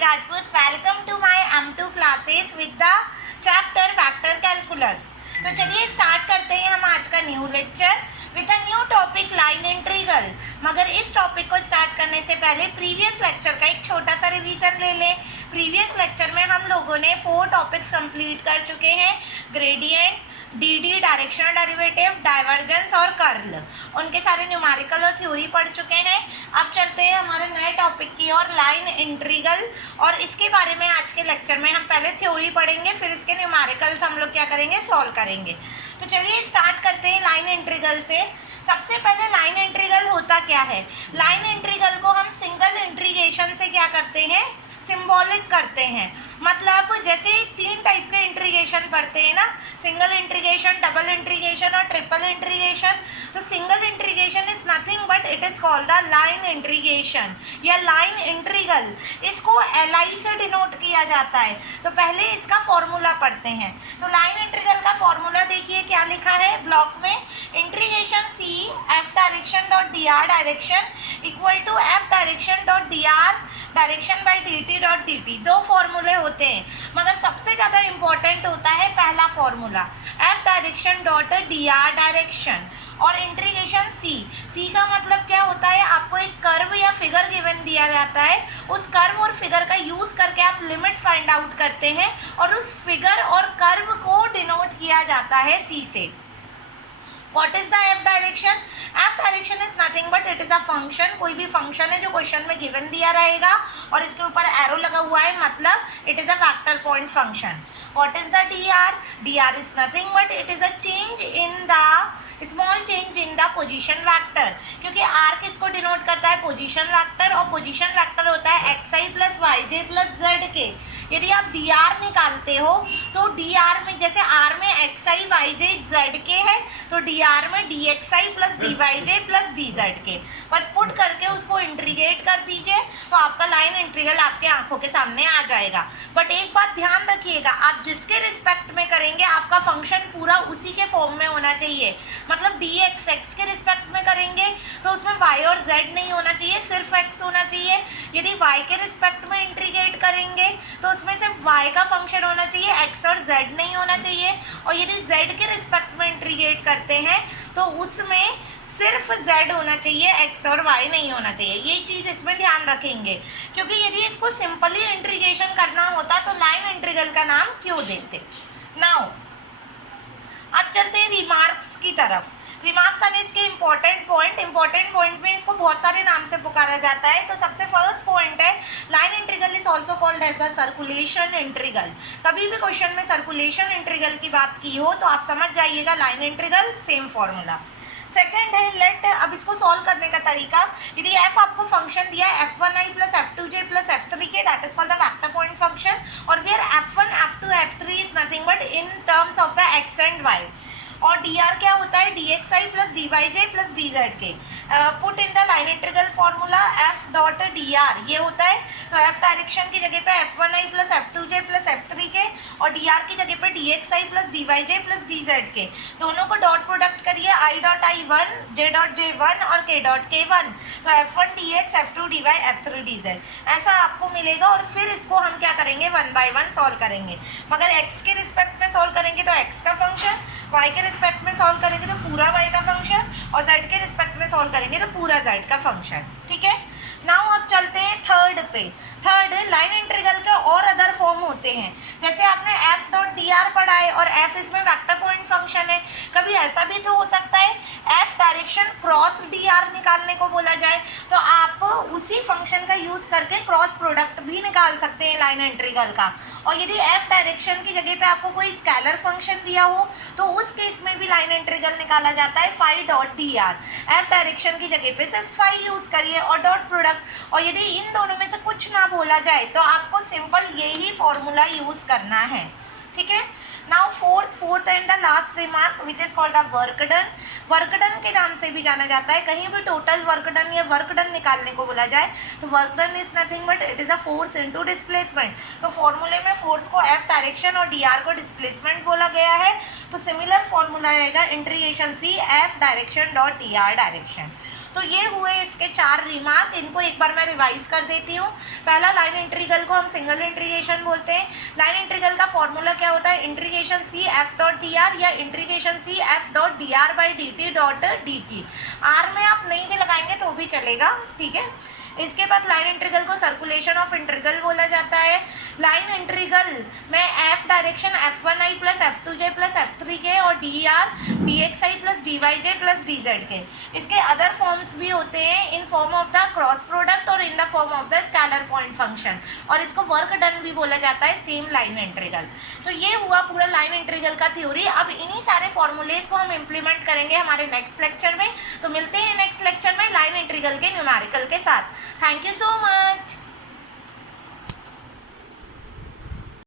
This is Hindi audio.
Rajput. Welcome to my M2 classes with the chapter Vector Calculus. तो चलिए स्टार्ट करते हैं हम आज का new lecture with a new topic line integral. मगर इस टॉपिक को स्टार्ट करने से पहले प्रीवियस लेक्चर का एक छोटा सा रिवीजन ले लें। प्रीवियस लेक्चर में हम लोगों ने 4 टॉपिक्स कंप्लीट कर चुके हैं, gradient, D directional derivative, divergence और कर्ल। उनके सारे न्यूमेरिकल और थ्योरी पढ़ चुके हैं। अब चलते हैं हमारे नए टॉपिक की ओर, लाइन इंटीग्रल। और इसके बारे में आज के लेक्चर में हम पहले थ्योरी पढ़ेंगे, फिर इसके न्यूमेरिकल्स हम लोग क्या करेंगे, सॉल्व करेंगे। तो चलिए स्टार्ट करते हैं लाइन इंटीग्रल से। सबसे पहले लाइन इंटीग्रल होता क्या है? लाइन इंटीग्रल को हम सिंगल इंटीग्रेशन से क्या करते हैं, सिंबॉलिक करते हैं। मतलब जैसे 3 टाइप के इंटीग्रेशन पढ़ते हैं ना, सिंगल इंटीग्रेशन, डबल इंटीग्रेशन और ट्रिपल इंटीग्रेशन। तो single integration is nothing but it is called the line integration या लाइन इंटीग्रल। इसको LI से डिनोट किया जाता है। तो पहले इसका फॉर्मूला पढ़ते हैं। तो लाइन इंटीग्रल का फॉर्मूला देखिए क्या लिखा है ब्लॉक में, integration C F direction dot DR direction equal to F direction dot DR direction by dt dot dt। 2 फॉर्मूले होते हैं, मगर सबसे ज़्यादा इंपॉर्टेंट होता है पहला formula, F direction dot DR direction. और इंटीग्रेशन C का मतलब क्या होता है, आपको एक कर्व या फिगर गिवन दिया जाता है, उस कर्व और फिगर का यूज़ करके आप लिमिट फाइंड आउट करते हैं और उस फिगर और कर्व को डिनोट किया जाता है C से। What is the F direction? F direction is nothing but it is a function। कोई भी फंक्शन है जो क्वेश्चन में गिवन दिया रहेगा और इसके ऊपर एरो लगा हुआ है, मतलब it is a vector point function. What is the DR? DR is nothing but it is a change in the small change in the position vector, क्योंकि R किसको डिनोट करता है, पोजीशन वेक्टर। और पोजीशन वेक्टर होता है xi plus yj plus zk। यदि आप dr निकालते हो तो dr में, जैसे r में xi yj zk है, तो dr में dxi plus dyj plus dzk। बस पुट करके उसको इंटीग्रेट कर दीजिए तो आपका लाइन इंटीग्रल आपके आंखों के सामने आ जाएगा। बट एक बात ध्यान रखिएगा, आप जिसके रिस्पेक्ट में करेंगे आपका फंक्शन पूरा उसी के फॉर्म में होना चाहिए। मतलब dx x के रिस्पेक्ट में करेंगे तो उसमें y और z नहीं होना चाहिए, सिर्फ x होना चाहिए। यदि y के रिस्पेक्ट में इंटीग्रेट करेंगे तो उसमें सिर्फ y का फंक्शन होना चाहिए, x और z नहीं होना चाहिए। और यदि z के रिस्पेक्ट में इंटीग्रेट करते हैं तो उसमें सिर्फ z होना चाहिए, x और y नहीं होना चाहिए। ये चीज़ इसमें ध्यान रखेंगे, क्योंकि यदि इसको सिंपली इंटीग्रेशन करना होता तो लाइन इंटीग्रल का नाम क्यों देते। नाउ अब चलते हैं रिमार्क्स की तरफ। रिमार्क्स आने इसके इंपॉर्टेंट पॉइंट में इसको बहुत सारे नाम से पुकारा जाता है। तो सबसे फर्स्ट पॉइंट है, line integral is also called as the circulation integral. कभी भी क्वेश्चन में सर्कुलेशन इंटीग्रल की बात की हो तो आप समझ जाइएगा line integral, same formula. Second है लेट, अब इसको सॉल्व करने का तरीका, यदि f आपको फंक्शन दिया है f1i plus f2j plus f3k, that is called the vector point function. और where f1 f2 f3 is nothing but in terms of the x and y। और dr क्या होता है, dxi plus dyj plus dzk। Put in the line integral formula f dot dr, ये होता है। तो f डायरेक्शन की जगह पे f1i plus f2j plus f3k और dr की जगह पे dxi plus dyj plus dzk। दोनों को डॉट प्रोडक्ट करिए, i dot i1, j dot j1 और k डॉट k1। तो f1 dx, f2 dy, f3 dz ऐसा आपको मिलेगा। और फिर इसको हम क्या करेंगे, 1 बाय 1 सॉल्व करेंगे। मगर x के रिस्पेक्ट में सॉल्व करेंगे तो x का फंक्शन, y के रिस्पेक्ट में सॉल्व करेंगे तो पूरा y का फंक्शन और z के रिस्पेक्ट में सॉल्व करेंगे तो पूरा z का फंक्शन। ठीक है, नाउ अब चलते हैं थर्ड पे। थर्ड, लाइन इंटीग्रल के और अदर फॉर्म होते हैं। जैसे आपने f डॉट dr पढ़ा है और f इसमें वेक्टर पॉइंट फंक्शन है। कभी ऐसा भी तो हो सकता है f डायरेक्शन क्रॉस dr निकालने को बोला जाए तो आप उसी फंक्शन का यूज़ करके क्रॉस प्रोडक्ट भी निकाल सकते हैं लाइन इंटीग्रल का। और यदि f डायरेक्शन की जगह पे आपको कोई स्केलर फंक्शन दिया हो तो उस केस में भी लाइन इंटीग्रल निकाला जाता है phi dot dr। f direction की जगह पे सिर्फ फाई यूज़ करिए और डॉट प्रोडक्ट। और यदि इन दोनों में से कुछ ना बोला जाए तो आपको सिंपल यही फॉर्मूला यूज़ करना है। ठीक है, now fourth and the last remark which is called a work done. Work done के नाम से भी जाना जाता है। कहीं भी टोटल वर्क डन या वर्क डन निकालने को बोला जाए तो work done is nothing but it is a force into displacement. तो फॉर्मूले में फोर्स को f डायरेक्शन और dr को डिस्प्लेसमेंट बोला गया है। तो सिमिलर फॉर्मूला रहेगा integration C F direction dot dr direction. तो ये हुए इसके 4 रिमार्क, इनको एक बार मैं रिवाइज कर देती हूँ। पहला, लाइन इंटीग्रल को हम सिंगल इंटीग्रेशन बोलते हैं। लाइन इंटीग्रल का फॉर्मूला क्या होता है? Integration c f dot d r या integration c f dot d r by d t dot d t. R में आप नहीं भी लगाएंगे तो भी चलेगा, ठीक है। इसके बाद लाइन इंटीग्रल को सर्कुलेशन ऑफ इंटीग्रल बोला जाता है। लाइन इंटीग्रल में f direction f1i plus f2j plus f3k और d r dxi plus dyj plus dz के। इसके अदर फॉर्म्स भी होते हैं in form of the cross product और in the form of the scalar point function, और इसको वर्क डन भी बोला जाता है, सेम लाइन इंटीग्रल। तो ये हुआ पूरा लाइन इंटीग्रल का थ्योरी। अब इन्हीं सारे फॉर्मूलेज को हम इम्प्लीमेंट करेंगे हमारे नेक्स्ट लेक्चर में। तो मिलते हैं नेक्स्ट लेक्चर में लाइन इंटीग्रल के न्यूमेरिकल के साथ। Thank you so much.